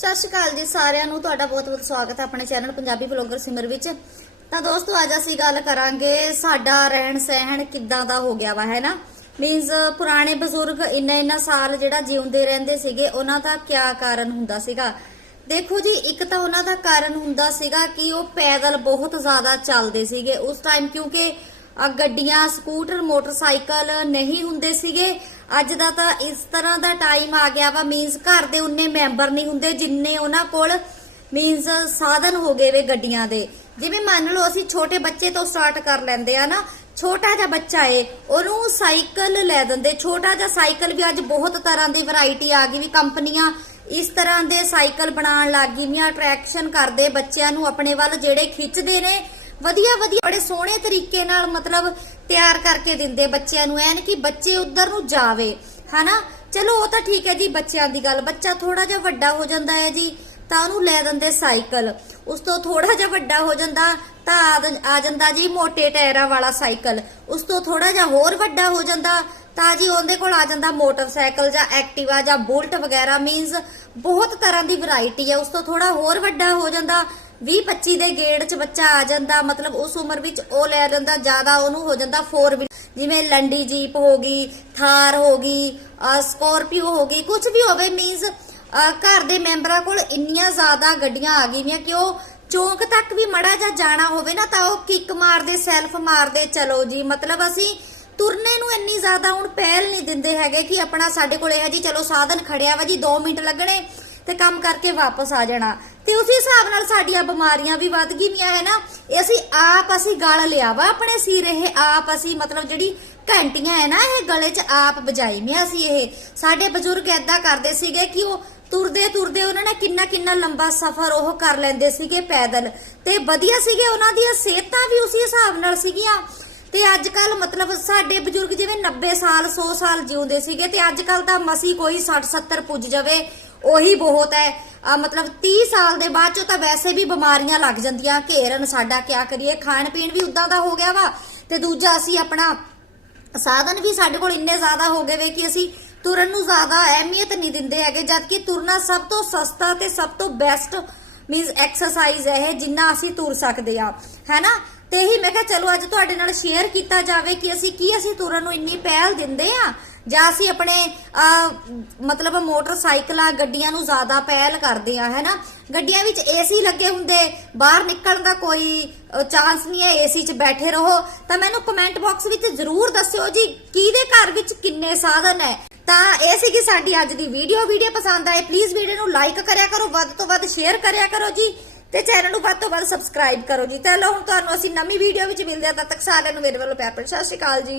ਸਤਿ ਸ਼੍ਰੀ ਅਕਾਲ ਜੀ ਸਾਰਿਆਂ ਨੂੰ। ਤੁਹਾਡਾ ਬਹੁਤ-ਬਹੁਤ ਸਵਾਗਤ ਹੈ ਆਪਣੇ ਚੈਨਲ ਪੰਜਾਬੀ ਬਲੌਗਰ ਸਿਮਰ ਵਿੱਚ। ਤਾਂ ਦੋਸਤੋ, ਅੱਜ ਅਸੀਂ ਗੱਲ ਕਰਾਂਗੇ ਸਾਡਾ ਰਹਿਣ ਸਹਿਣ ਕਿੱਦਾਂ ਦਾ ਹੋ ਗਿਆ ਵਾ, ਹੈ ਨਾ? ਮੀਨਸ ਪੁਰਾਣੇ ਬਜ਼ੁਰਗ ਇੰਨਾ ਇੰਨਾ ਸਾਲ ਜਿਹੜਾ ਜਿਉਂਦੇ ਰਹਿੰਦੇ ਸੀਗੇ, ਉਹਨਾਂ ਦਾ ਕਿਆ ਕਾਰਨ ਹੁੰਦਾ ਸੀਗਾ? ਦੇਖੋ ਜੀ, ਇੱਕ ਤਾਂ ਉਹਨਾਂ ਦਾ ਕਾਰਨ ਹੁੰਦਾ ਸੀਗਾ ਕਿ ਉਹ ਪੈਦਲ ਬਹੁਤ ਜ਼ਿਆਦਾ ਚੱਲਦੇ ਸੀਗੇ। ਉਸ ਟਾਈਮ ਕਿਉਂਕਿ ਗੱਡੀਆਂ, ਸਕੂਟਰ, ਮੋਟਰਸਾਈਕਲ ਨਹੀਂ ਹੁੰਦੇ ਸੀਗੇ। ਅੱਜ ਦਾ ਤਾਂ ਇਸ ਤਰ੍ਹਾਂ ਦਾ ਟਾਈਮ ਆ ਗਿਆ ਵਾ। ਮੀਨਸ ਘਰ ਦੇ ਉਨੇ ਮੈਂਬਰ ਨਹੀਂ ਹੁੰਦੇ ਜਿੰਨੇ ਉਹਨਾਂ ਕੋਲ ਮੀਨਸ ਸਾਧਨ ਹੋ ਗਏ ਵੇ ਗੱਡੀਆਂ ਦੇ। ਜਿਵੇਂ ਮੰਨ ਲਓ ਅਸੀਂ ਛੋਟੇ ਬੱਚੇ ਤੋਂ ਸਟਾਰਟ ਕਰ ਲੈਂਦੇ ਆ ਨਾ, ਛੋਟਾ ਜਿਹਾ ਬੱਚਾ ਏ, ਉਹਨੂੰ ਸਾਈਕਲ ਲੈ ਦਿੰਦੇ। ਛੋਟਾ ਜਿਹਾ ਸਾਈਕਲ ਵੀ ਅੱਜ ਬਹੁਤ ਤਰ੍ਹਾਂ ਦੀ ਵੈਰਾਈਟੀ ਆ ਗਈ ਵੀ ਕੰਪਨੀਆਂ ਇਸ ਤਰ੍ਹਾਂ ਦੇ ਸਾਈਕਲ ਬਣਾਉਣ ਲੱਗ ਗਈਆਂ ਅਟਰੈਕਸ਼ਨ ਕਰਦੇ ਬੱਚਿਆਂ ਨੂੰ ਆਪਣੇ ਵੱਲ ਜਿਹੜੇ ਖਿੱਚਦੇ ਨੇ ਵਧੀਆ ਵਧੀਆ, ਬੜੇ ਸੋਹਣੇ ਤਰੀਕੇ ਨਾਲ ਮਤਲਬ ਤਿਆਰ ਕਰਕੇ ਦਿੰਦੇ ਬੱਚਿਆਂ ਨੂੰ। ਐਨ ਕਿ ਬੱਚੇ ਉਧਰ ਨੂੰ ਜਾਵੇ, ਹਨਾ? ਚਲੋ, ਉਹ ਤਾਂ ਠੀਕ ਹੈ ਜੀ ਬੱਚਿਆਂ ਦੀ ਗੱਲ। ਬੱਚਾ ਥੋੜਾ ਜਿਹਾ ਵੱਡਾ ਹੋ ਜਾਂਦਾ ਹੈ ਜੀ, ਤਾਂ ਉਹਨੂੰ ਲੈ ਦਿੰਦੇ ਸਾਈਕਲ। ਉਸ ਤੋਂ ਥੋੜਾ ਜਿਹਾ ਵੱਡਾ ਹੋ ਜਾਂਦਾ, ਤਾਂ ਆ ਜਾਂਦਾ ਜੀ ਮੋٹے ਟਾਇਰਾਂ ਵਾਲਾ ਸਾਈਕਲ। ਉਸ ਤੋਂ ਥੋੜਾ ਜਿਹਾ ਹੋਰ ਵੱਡਾ ਹੋ ਜਾਂਦਾ, ਤਾਂ ਜੀ ਉਹਦੇ ਕੋਲ ਆ ਜਾਂਦਾ ਮੋਟਰਸਾਈਕਲ ਜਾਂ ਐਕਟਿਵਾ ਜਾਂ ਬੁਲਟ ਵਗੈਰਾ। ਮੀਨਸ ਬਹੁਤ ਤਰ੍ਹਾਂ ਦੀ ਵੈਰਾਈਟੀ ਹੈ। ਉਸ ਤੋਂ ਥੋੜਾ ਹੋਰ ਵੱਡਾ ਹੋ ਜਾਂਦਾ 20 25 ਦੇ ਗੇੜ ਚ ਬੱਚਾ ਆ ਜਾਂਦਾ, ਮਤਲਬ ਉਸ ਉਮਰ ਵਿੱਚ ਉਹ ਲੈ ਜਾਂਦਾ, ਜ਼ਿਆਦਾ ਉਹਨੂੰ ਹੋ ਜਾਂਦਾ 4 ਜਿਵੇਂ ਲੰਡੀ ਜੀਪ ਹੋ ਗਈ, ਥਾਰ ਹੋ ਗਈ ਸਕੋਰਪੀਓ ਹੋ ਗਈ ਕੁਝ ਵੀ ਹੋਵੇ ਮੀਨਸ ਘਰ ਦੇ ਮੈਂਬਰਾਂ ਕੋਲ ਇੰਨੀਆਂ ਜ਼ਿਆਦਾ ਗੱਡੀਆਂ ਆ ਗਈਆਂ ਕਿ ਉਹ ਚੌਂਕ ਤੱਕ ਵੀ ਮੜਾ ਜਾ ਜਾਣਾ ਹੋਵੇ ਨਾ, ਤਾਂ ਉਹ ਕਿੱਕ ਮਾਰਦੇ ਸੈਲਫ ਮਾਰਦੇ, ਚਲੋ ਜੀ, ਮਤਲਬ ਅਸੀਂ ਤੁਰਨੇ ਨੂੰ ਇੰਨੀ ਜ਼ਿਆਦਾ ਹੁਣ ਪਹਿਲ ਨਹੀਂ ਦਿੰਦੇ ਹੈਗੇ ਕਿ ਆਪਣਾ ਸਾਡੇ ਕੋਲ ਇਹ ਹੈ ਜੀ ਚਲੋ ਸਾਧਨ ਖੜਿਆ ਵਾ ਜੀ 2 ਮਿੰਟ ਲੱਗਣੇ ਤੇ ਕੰਮ ਕਰਕੇ ਵਾਪਸ ਆ ਜਾਣਾ। ਤੇ ਉਸੇ ਹਿਸਾਬ ਨਾਲ ਸਾਡੀਆਂ ਬਿਮਾਰੀਆਂ ਵੀ ਵੱਧ ਗਈਆਂ ਹੈ ਨਾ। ਇਹ ਅਸੀਂ ਆਪ ਅਸੀਂ ਗਲ ਲਿਆ ਵਾ ਆਪਣੇ ਸਿਰ, ਇਹ ਆਪ ਅਸੀਂ ਮਤਲਬ ਜਿਹੜੀ ਘੰਟੀਆਂ ਹੈ ਨਾ, ਇਹ ਗਲੇ 'ਚ ਆਪ ਵਜਾਈਆਂ ਸੀ ਇਹ। ਸਾਡੇ ਬਜ਼ੁਰਗ ਏਦਾਂ ਕਰਦੇ ਸੀਗੇ ਕਿ ਉਹ ਤੁਰਦੇ ਤੁਰਦੇ ਉਹਨਾਂ ਨੇ ਕਿੰਨਾ ਕਿੰਨਾ ਲੰਬਾ ਸਫ਼ਰ ਉਹ ਕਰ ਲੈਂਦੇ ਸੀਗੇ ਪੈਦਲ। ਤੇ ਵਧੀਆ ਸੀਗੇ ਉਹਨਾਂ ਦੀਆਂ ਸਿਹਤਾਂ ਵੀ ਉਸੇ ਹਿਸਾਬ ਨਾਲ ਸੀਗੀਆਂ। ਤੇ ਅੱਜ ਕੱਲ ਮਤਲਬ ਸਾਡੇ ਬਜ਼ੁਰਗ ਜਿਵੇਂ 90 ਸਾਲ 100 ਸਾਲ ਜਿਉਂਦੇ ਸੀਗੇ ਤੇ ਅੱਜ ਕੱਲ ਤਾਂ ਮਸੀ ਕੋਈ 60 70 ਪੁੱਜ ਜਾਵੇ, ਉਹੀ ਬਹੁਤ ਹੈ। ਮਤਲਬ 30 ਸਾਲ ਦੇ ਬਾਅਦ ਚੋਂ ਤਾਂ ਵੈਸੇ ਵੀ ਬਿਮਾਰੀਆਂ ਲੱਗ ਜਾਂਦੀਆਂ। ਘੇਰਨ ਸਾਡਾ ਕਿਆ ਕਰੀਏ, ਖਾਣ ਪੀਣ ਵੀ ਉਦਾਂ ਦਾ ਹੋ ਗਿਆ ਵਾ। ਤੇ ਦੂਜਾ ਅਸੀਂ ਆਪਣਾ ਸਾਧਨ ਵੀ ਸਾਡੇ ਕੋਲ ਇੰਨੇ ਜ਼ਿਆਦਾ ਹੋ ਗਏ ਵੇ ਕਿ ਅਸੀਂ ਤੁਰਨ ਨੂੰ ਜ਼ਿਆਦਾ ਅਹਿਮੀਅਤ ਨਹੀਂ ਦਿੰਦੇ ਹੈਗੇ ਜਦ ਕਿ ਤੁਰਨਾ ਸਭ ਤੋਂ ਸਸਤਾ ਤੇ ਸਭ ਤੋਂ ਬੈਸਟ ਮੀਨਸ ਐਕਸਰਸਾਈਜ਼ ਹੈ ਇਹ, ਜਿੰਨਾ ਅਸੀਂ ਤੁਰ ਸਕਦੇ ਆ ਹੈਨਾ? ਤੇ ਹੀ ਮੈਂ ਕਿਹਾ, ਚਲੋ ਅੱਜ ਤੁਹਾਡੇ ਨਾਲ ਸ਼ੇਅਰ ਕੀਤਾ ਜਾਵੇ ਕਿ ਅਸੀਂ ਕੀ ਅਸੀਂ ਤੁਰਨ ਨੂੰ ਇੰਨੀ ਪਹਿਲ ਦਿੰਦੇ ਆ ਜਾਂ ਅਸੀਂ ਆਪਣੇ ਮਤਲਬ ਮੋਟਰਸਾਈਕਲਾਂ, ਗੱਡੀਆਂ ਨੂੰ ਜ਼ਿਆਦਾ ਪਹਿਲ ਕਰਦੇ ਆ, ਹੈਨਾ? ਗੱਡੀਆਂ ਵਿੱਚ ਏਸੀ ਲੱਗੇ ਹੁੰਦੇ, ਬਾਹਰ ਨਿਕਲਣ ਦਾ ਕੋਈ ਚਾਂਸ ਨਹੀਂ ਹੈ ਏਸੀ 'ਚ ਬੈਠੇ ਰਹੋ। ਤਾਂ ਮੈਨੂੰ ਕਮੈਂਟ ਬਾਕਸ ਵਿੱਚ ਜ਼ਰੂਰ ਦੱਸਿਓ ਜੀ, ਕਿਹਦੇ ਘਰ ਵਿੱਚ ਕਿੰਨੇ ਸਾਧਨ ਹੈ। ਤਾਂ ਇਹ ਸੀਗੀ ਸਾਡੀ ਅੱਜ ਦੀ ਵੀਡੀਓ ਵੀਡੀਓ ਪਸੰਦ ਆਏ ਪਲੀਜ਼ ਵੀਡੀਓ ਨੂੰ ਲਾਈਕ ਕਰਿਆ ਕਰੋ, ਵੱਧ ਤੋਂ ਵੱਧ ਸ਼ੇਅਰ ਕਰਿਆ ਕਰੋ ਜੀ, ਤੇ ਚੈਨਲ ਨੂੰ ਵੱਧ ਤੋਂ ਵੱਧ ਸਬਸਕ੍ਰਾਈਬ ਕਰੋ ਜੀ। ਚਲੋ ਹੁਣ ਤੁਹਾਨੂੰ ਅਸੀਂ ਨਵੀਂ ਵੀਡੀਓ ਵਿੱਚ ਮਿਲਦੇ ਹਾਂ, ਤਦ ਤੱਕ ਸਾਰਿਆਂ ਨੂੰ ਮੇਰੇ ਵੱਲੋਂ ਪਿਆਰ ਭਰੀ ਸਤਿ ਸ਼੍ਰੀ ਅਕਾਲ ਜੀ।